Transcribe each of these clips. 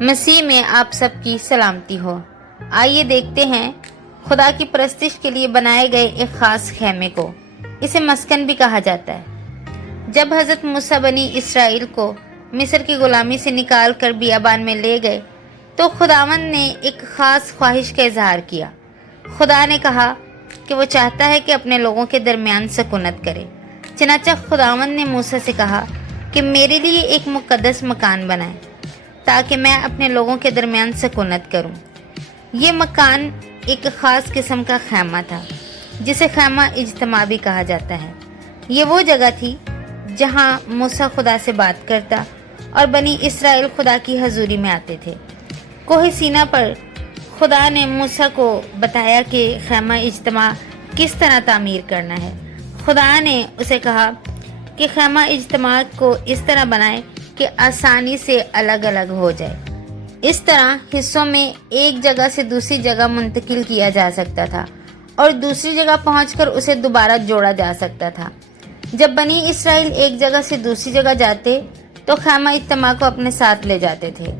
مسیح میں آپ سب کی سلامتی ہو۔ آئیے دیکھتے ہیں خدا کی پرستش کے لیے بنائے گئے ایک خاص خیمے کو۔ اسے مسکن بھی کہا جاتا ہے۔ جب حضرت موسیٰ بنی اسرائیل کو مصر کی غلامی سے نکال کر بیابان میں لے گئے تو خداوند نے ایک خاص خواہش کا اظہار کیا۔ خدا نے کہا کہ وہ چاہتا ہے کہ اپنے لوگوں کے درمیان سکونت کرے۔ چنانچہ خداوند نے موسیٰ سے کہا کہ میرے لیے ایک مقدس مکان بنائے تاکہ میں اپنے لوگوں کے درمیان سکونت کروں۔ یہ مکان ایک خاص قسم کا خیمہ تھا جسے خیمہ اجتماع بھی کہا جاتا ہے۔ یہ وہ جگہ تھی جہاں موسیٰ خدا سے بات کرتا اور بنی اسرائیل خدا کی حضوری میں آتے تھے۔ کوہ سینا پر خدا نے موسیٰ کو بتایا کہ خیمہ اجتماع کس طرح تعمیر کرنا ہے۔ خدا نے اسے کہا کہ خیمہ اجتماع کو اس طرح بنائے کہ آسانی سے الگ الگ ہو جائے۔ اس طرح حصوں میں ایک جگہ سے دوسری جگہ منتقل کیا جا سکتا تھا اور دوسری جگہ پہنچ کر اسے دوبارہ جوڑا جا سکتا تھا۔ جب بنی اسرائیل ایک جگہ سے دوسری جگہ جاتے تو خیمہ اجتماع کو اپنے ساتھ لے جاتے تھے۔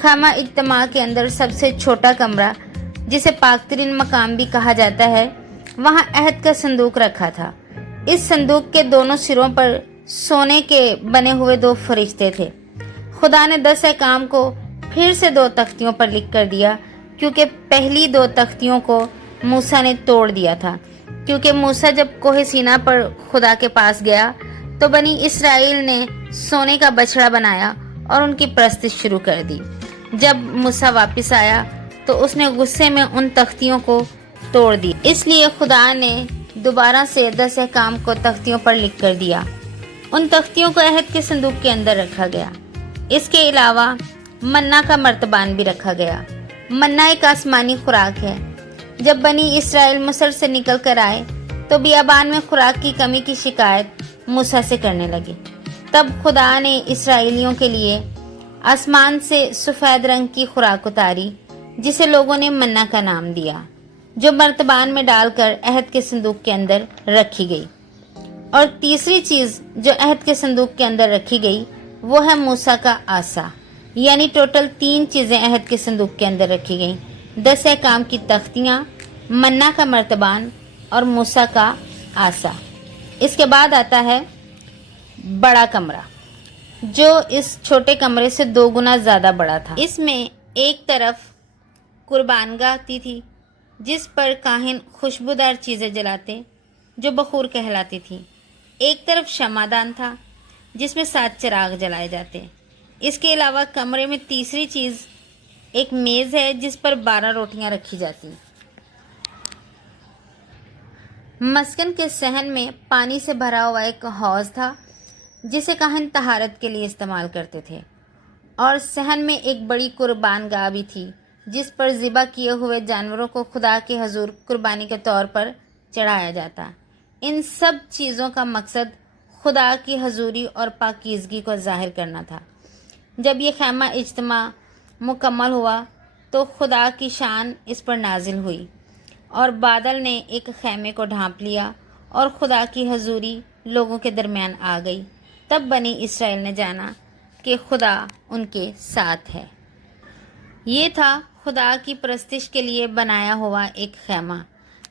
خیمہ اجتماع کے اندر سب سے چھوٹا کمرہ، جسے پاک ترین مقام بھی کہا جاتا ہے، وہاں عہد کا صندوق رکھا تھا۔ اس صندوق کے دونوں سروں پر سونے کے بنے ہوئے 2 فرشتے تھے۔ خدا نے 10 احکام کو پھر سے 2 تختیوں پر لکھ کر دیا، کیونکہ پہلی 2 تختیوں کو موسیٰ نے توڑ دیا تھا۔ کیونکہ موسیٰ جب کوہ سینا پر خدا کے پاس گیا تو بنی اسرائیل نے سونے کا بچڑا بنایا اور ان کی پرستش شروع کر دی۔ جب موسیٰ واپس آیا تو اس نے غصے میں ان تختیوں کو توڑ دی۔ اس لیے خدا نے دوبارہ سے 10 احکام کو تختیوں پر لکھ کر دیا۔ ان تختیوں کو عہد کے صندوق کے اندر رکھا گیا۔ اس کے علاوہ منا کا مرتبان بھی رکھا گیا۔ منا ایک آسمانی خوراک ہے۔ جب بنی اسرائیل مصر سے نکل کر آئے تو بیابان میں خوراک کی کمی کی شکایت موسیٰ سے کرنے لگے۔ تب خدا نے اسرائیلیوں کے لیے آسمان سے سفید رنگ کی خوراک اتاری، جسے لوگوں نے منا کا نام دیا، جو مرتبان میں ڈال کر عہد کے صندوق کے اندر رکھی گئی۔ اور تیسری چیز جو عہد کے صندوق کے اندر رکھی گئی وہ ہے موسیٰ کا عصا۔ یعنی ٹوٹل 3 چیزیں عہد کے صندوق کے اندر رکھی گئیں: 10 احکام کی تختیاں، منا کا مرتبان اور موسیٰ کا عصا۔ اس کے بعد آتا ہے بڑا کمرہ، جو اس چھوٹے کمرے سے 2 گنا زیادہ بڑا تھا۔ اس میں ایک طرف قربان گاہ تھی جس پر کاہن خوشبودار چیزیں جلاتے جو بخور کہلاتی تھی۔ ایک طرف شمعدان تھا جس میں 7 چراغ جلائے جاتے۔ اس کے علاوہ کمرے میں تیسری چیز ایک میز ہے جس پر 12 روٹیاں رکھی جاتی۔ مسکن کے صحن میں پانی سے بھرا ہوا ایک حوض تھا جسے کاہن طہارت کے لیے استعمال کرتے تھے، اور صحن میں ایک بڑی قربان گاہ بھی تھی جس پر ذبح کیے ہوئے جانوروں کو خدا کے حضور قربانی کے طور پر چڑھایا جاتا۔ ان سب چیزوں کا مقصد خدا کی حضوری اور پاکیزگی کو ظاہر کرنا تھا۔ جب یہ خیمہ اجتماع مکمل ہوا تو خدا کی شان اس پر نازل ہوئی اور بادل نے ایک خیمے کو ڈھانپ لیا اور خدا کی حضوری لوگوں کے درمیان آ گئی۔ تب بنی اسرائیل نے جانا کہ خدا ان کے ساتھ ہے۔ یہ تھا خدا کی پرستش کے لیے بنایا ہوا ایک خیمہ۔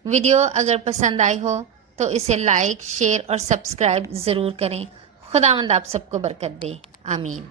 ویڈیو اگر پسند آئی ہو تو اسے لائک، شیئر اور سبسکرائب ضرور کریں۔ خداوند آپ سب کو برکت دے۔ آمین۔